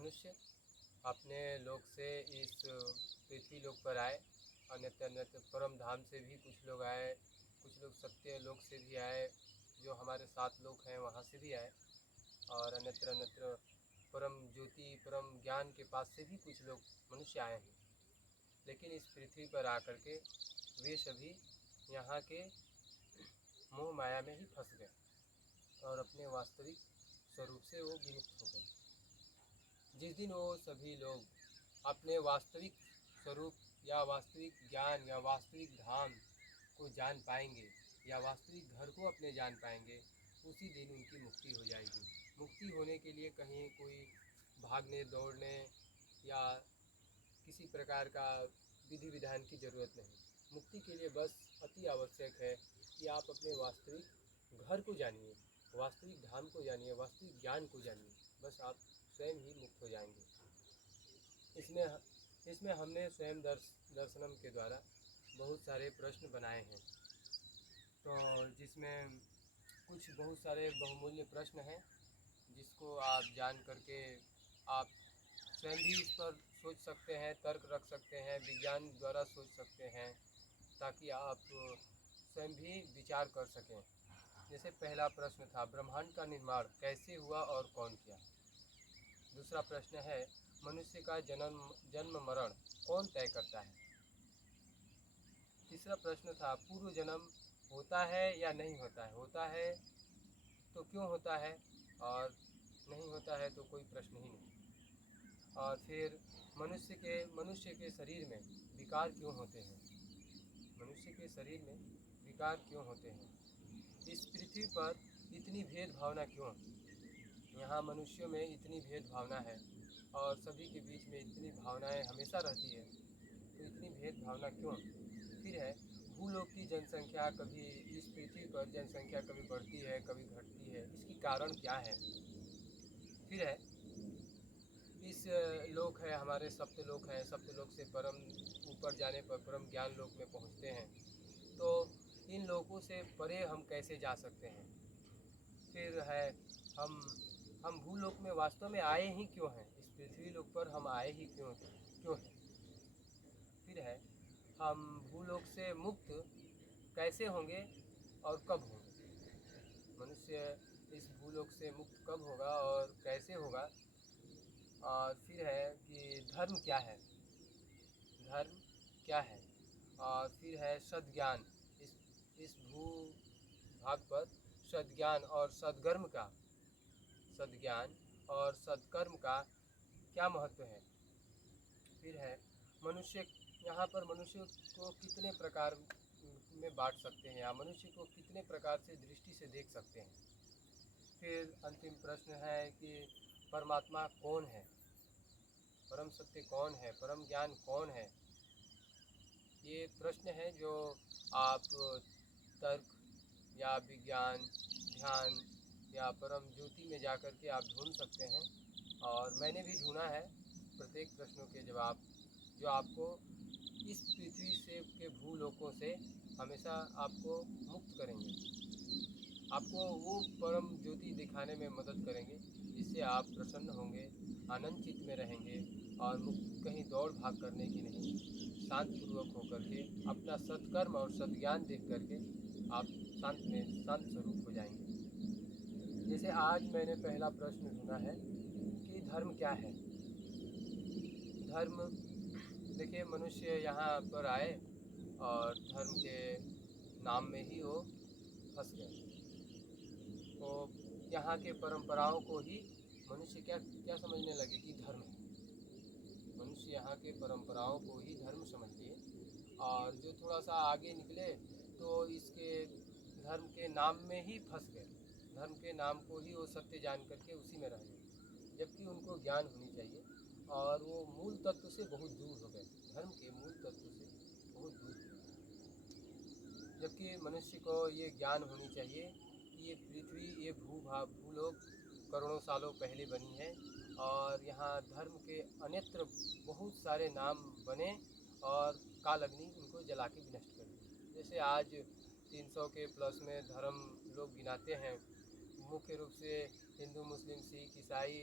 मनुष्य अपने लोक से इस पृथ्वी लोक पर आए। अन्यत्र अन्यत्र परम धाम से भी कुछ लोग आए, कुछ लोग सत्य लोक से भी आए, जो हमारे 7 लोक हैं वहाँ से भी आए, और अन्यत्र अन्यत्र परम ज्योति परम ज्ञान के पास से भी कुछ लोग मनुष्य आए हैं। लेकिन इस पृथ्वी पर आकर के वे सभी यहाँ के मोह माया में ही फंस गए और अपने वास्तविक स्वरूप से वो विमुक्त हो गए। जिस दिन वो सभी लोग अपने वास्तविक स्वरूप या वास्तविक ज्ञान या वास्तविक धाम को जान पाएंगे या वास्तविक घर को अपने जान पाएंगे, उसी दिन उनकी मुक्ति हो जाएगी। मुक्ति होने के लिए कहीं कोई भागने दौड़ने या किसी प्रकार का विधि विधान की ज़रूरत नहीं। मुक्ति के लिए बस अति आवश्यक है कि आप अपने वास्तविक घर को जानिए, वास्तविक धाम को जानिए, वास्तविक ज्ञान को जानिए। बस आप स्वयं ही मुक्त हो जाएंगे। इसमें हमने स्वयं दर्शनम के द्वारा बहुत सारे प्रश्न बनाए हैं, तो जिसमें कुछ बहुत सारे बहुमूल्य प्रश्न हैं जिसको आप जान करके आप स्वयं भी इस पर सोच सकते हैं, तर्क रख सकते हैं, विज्ञान द्वारा सोच सकते हैं, ताकि आप स्वयं भी विचार कर सकें। जैसे पहला प्रश्न था, ब्रह्मांड का निर्माण कैसे हुआ और कौन किया। दूसरा प्रश्न है, मनुष्य का जन्म मरण कौन तय करता है। तीसरा प्रश्न था, पूर्व जन्म होता है या नहीं होता है, होता है तो क्यों होता है, और नहीं होता है तो कोई प्रश्न ही नहीं। और फिर मनुष्य के शरीर में विकार क्यों होते हैं, मनुष्य के शरीर में विकार क्यों होते हैं, इस पृथ्वी पर इतनी भेदभावना क्यों, यहाँ मनुष्यों में इतनी भेदभावना है और सभी के बीच में इतनी भावनाएं हमेशा रहती है, तो इतनी भेदभावना क्यों। फिर है, भूलोक की जनसंख्या कभी, इस पृथ्वी पर जनसंख्या कभी बढ़ती है कभी घटती है, इसकी कारण क्या है। फिर है, इस लोक है हमारे सप्तलोक हैं, सप्तलोक से परम ऊपर जाने पर परम ज्ञान लोक में पहुंचते हैं, तो इन लोकों से परे हम कैसे जा सकते हैं। फिर है, हम भूलोक में वास्तव में आए ही क्यों हैं, इस पृथ्वी लोक पर हम आए ही क्यों हैं। फिर है, हम भूलोक से मुक्त कैसे होंगे और कब होंगे, मनुष्य इस भूलोक से मुक्त कब होगा और कैसे होगा। और फिर है कि धर्म क्या है, धर्म क्या है। और फिर है सद्ज्ञान, इस भू भाग पर सद्ज्ञान और सद्कर्म का, सद्ज्ञान और सत्कर्म का क्या महत्व है। फिर है, मनुष्य, यहाँ पर मनुष्य को कितने प्रकार में बांट सकते हैं या मनुष्य को कितने प्रकार से दृष्टि से देख सकते हैं। फिर अंतिम प्रश्न है कि परमात्मा कौन है, परम सत्य कौन है, परम ज्ञान कौन है। ये प्रश्न है जो आप तर्क या विज्ञान, ध्यान या परम ज्योति में जाकर के आप ढूंढ सकते हैं, और मैंने भी ढूंढा है प्रत्येक प्रश्नों के जवाब, जो आपको इस पृथ्वी से के भूलोकों से हमेशा आपको मुक्त करेंगे, आपको वो परम ज्योति दिखाने में मदद करेंगे, जिससे आप प्रसन्न होंगे, आनंद चित्त में रहेंगे और मुक्त कहीं दौड़ भाग करने की नहीं, शांत पूर्वक होकर के अपना सत्कर्म और सद्ज्ञान देख करके आप शांत स्वरूप हो जाएंगे। जैसे आज मैंने पहला प्रश्न ढूंढा है कि धर्म क्या है। धर्म, देखिए मनुष्य यहाँ पर आए और धर्म के नाम में ही वो फंस गए, तो यहाँ के परंपराओं को ही मनुष्य क्या क्या समझने लगे कि धर्म है। मनुष्य यहाँ के परंपराओं को ही धर्म समझ लिए, और जो थोड़ा सा आगे निकले तो इसके धर्म के नाम में ही फंस गए, धर्म के नाम को ही वो सत्य जान करके उसी में रह गए, जबकि उनको ज्ञान होनी चाहिए, और वो मूल तत्व से बहुत दूर हो गए, धर्म के मूल तत्व से बहुत दूर हो गए। जबकि मनुष्य को ये ज्ञान होनी चाहिए कि ये पृथ्वी, ये भूलोक करोड़ों सालों पहले बनी है, और यहाँ धर्म के अन्यत्र बहुत सारे नाम बने और काल अग्नि उनको जला के विनष्ट कर दी। जैसे आज 300 के प्लस में धर्म लोग गिनाते हैं, मुख्य रूप से हिंदू, मुस्लिम, सिख, ईसाई,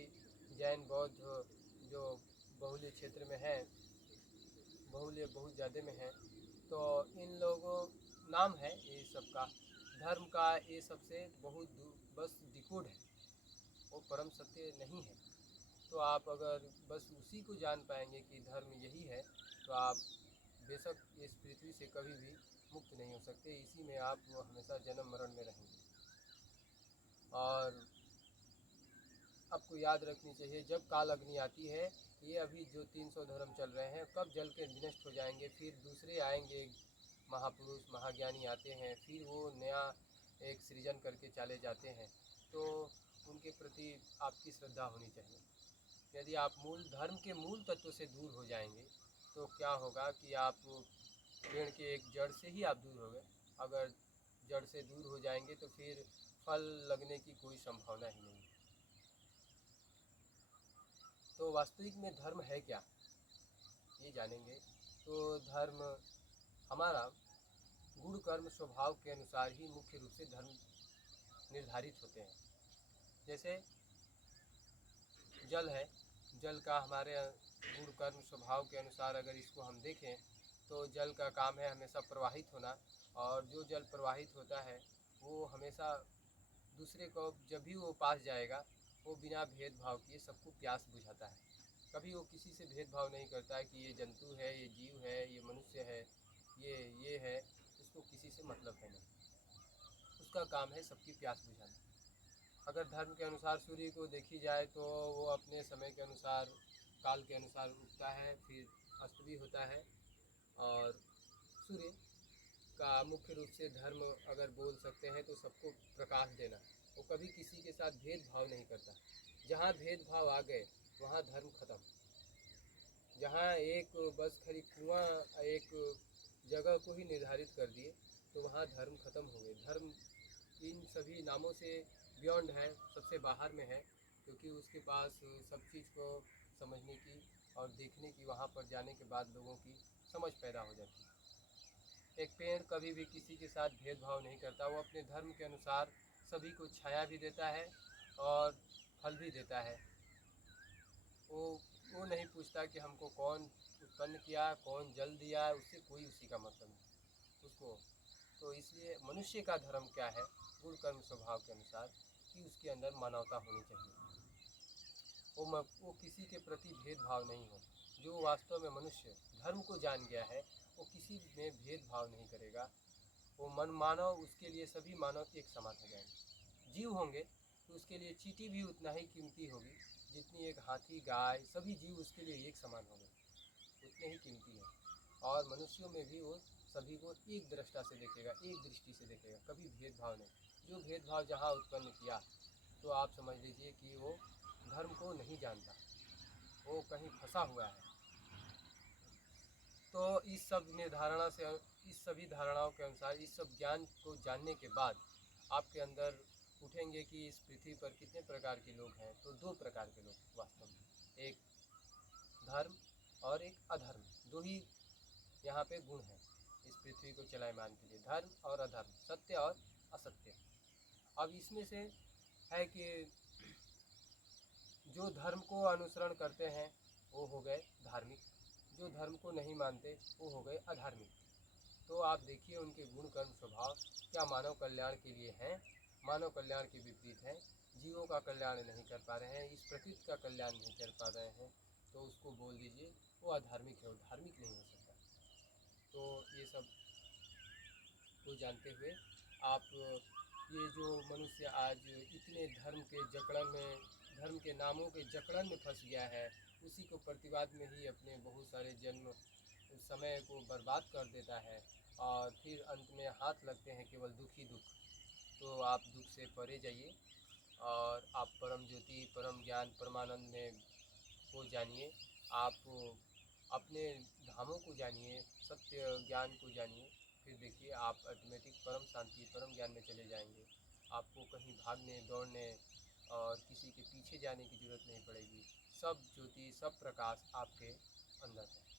जैन, बौद्ध, जो बहुल्य क्षेत्र में है, बहुल्य बहुत ज़्यादा में है, तो इन लोगों नाम है ये सब का धर्म का, ये सबसे बहुत बस डिकोड है, वो परम सत्य नहीं है। तो आप अगर बस उसी को जान पाएंगे कि धर्म यही है, तो आप बेशक इस पृथ्वी से कभी भी मुक्त नहीं हो सकते, इसी में आप हमेशा जन्म मरण में रहेंगे। और आपको याद रखनी चाहिए, जब काल अग्नि आती है, ये अभी जो 300 धर्म चल रहे हैं कब जल के विनष्ट हो जाएंगे, फिर दूसरे आएंगे, महापुरुष महाज्ञानी आते हैं, फिर वो नया एक सृजन करके चले जाते हैं। तो उनके प्रति आपकी श्रद्धा होनी चाहिए। यदि आप मूल धर्म के मूल तत्व से दूर हो जाएंगे तो क्या होगा कि आप पेड़ के एक जड़ से ही आप दूर हो गए। अगर जड़ से दूर हो जाएंगे तो फिर फल लगने की कोई संभावना ही नहीं। तो वास्तविक में धर्म है क्या, ये जानेंगे। तो धर्म हमारा गुण कर्म स्वभाव के अनुसार ही मुख्य रूप से धर्म निर्धारित होते हैं। जैसे जल है, जल का हमारे गुण कर्म स्वभाव के अनुसार अगर इसको हम देखें तो जल का काम है हमेशा प्रवाहित होना, और जो जल प्रवाहित होता है वो हमेशा दूसरे को जब भी वो पास जाएगा वो बिना भेदभाव किए सबको प्यास बुझाता है। कभी वो किसी से भेदभाव नहीं करता है कि ये जंतु है, ये जीव है, ये मनुष्य है, ये है, उसको किसी से मतलब है नहीं। उसका काम है सबकी प्यास बुझाना। अगर धर्म के अनुसार सूर्य को देखी जाए तो वो अपने समय के अनुसार काल के अनुसार उगता है, फिर अस्त भी होता है। और सूर्य का मुख्य रूप से धर्म अगर बोल सकते हैं तो सबको प्रकाश देना। वो कभी किसी के साथ भेदभाव नहीं करता। जहाँ भेदभाव आ गए वहाँ धर्म खत्म। जहाँ एक बस खाली कुआं एक जगह को ही निर्धारित कर दिए तो वहाँ धर्म खत्म हो गए। धर्म इन सभी नामों से बियॉन्ड है, सबसे बाहर में है, क्योंकि उसके पास सब चीज़ को समझने की और देखने की, वहाँ पर जाने के बाद लोगों की समझ पैदा हो जाती है। एक पेड़ कभी भी किसी के साथ भेदभाव नहीं करता, वो अपने धर्म के अनुसार सभी को छाया भी देता है और फल भी देता है। वो नहीं पूछता कि हमको कौन उत्पन्न किया, कौन जल दिया, उससे कोई उसी का मतलब नहीं उसको। तो इसलिए मनुष्य का धर्म क्या है, गुण कर्म स्वभाव के अनुसार, कि उसके अंदर मानवता होनी चाहिए। वो किसी के प्रति भेदभाव नहीं हो। जो वास्तव में मनुष्य धर्म को जान गया है वो किसी में भेदभाव नहीं करेगा। वो मन मानव, उसके लिए सभी मानव एक समान हो जाएंगे। जीव होंगे तो उसके लिए चींटी भी उतना ही कीमती होगी जितनी एक हाथी, गाय, सभी जीव उसके लिए एक समान होंगे, उतने ही कीमती है। और मनुष्यों में भी वो सभी को एक दृष्टा से देखेगा, एक दृष्टि से देखेगा, कभी भेदभाव नहीं। जो भेदभाव जहाँ उत्पन्न किया तो आप समझ लीजिए कि वो धर्म को नहीं जानता, वो कहीं फंसा हुआ है। तो इस सब निर्धारणा से, इस सभी धारणाओं के अनुसार, इस सब ज्ञान को जानने के बाद आपके अंदर उठेंगे कि इस पृथ्वी पर कितने प्रकार के लोग हैं। तो दो प्रकार के लोग वास्तव में, एक धर्म और एक अधर्म, दो ही यहाँ पे गुण है इस पृथ्वी को चलायमान के लिए, धर्म और अधर्म, सत्य और असत्य। अब इसमें से है कि जो धर्म को अनुसरण करते हैं वो हो गए धार्मिक, जो धर्म को नहीं मानते वो हो गए अधार्मिक। तो आप देखिए उनके गुण कर्म स्वभाव क्या मानव कल्याण के लिए हैं, मानव कल्याण के विपरीत हैं, जीवों का कल्याण नहीं कर पा रहे हैं, इस प्रकृति का कल्याण नहीं कर पा रहे हैं, तो उसको बोल दीजिए वो अधार्मिक है, वो धार्मिक नहीं हो सकता। तो ये सब को जानते हुए आप, ये जो मनुष्य आज इतने धर्म के जकड़न में, धर्म के नामों के जकड़न में फंस गया है, उसी को प्रतिवाद में ही अपने बहुत सारे जन्म समय को बर्बाद कर देता है, और फिर अंत में हाथ लगते हैं केवल दुख ही दुख। तो आप दुख से परे जाइए और आप परम ज्योति, परम ज्ञान, परमानंद में को जानिए। आप अपने धामों को जानिए, सत्य ज्ञान को जानिए, फिर देखिए आप ऑटोमेटिक परम शांति, परम ज्ञान में चले जाएंगे। आपको कहीं भागने दौड़ने और किसी के पीछे जाने की ज़रूरत नहीं पड़ेगी। सब ज्योति, सब प्रकाश आपके अंदर है।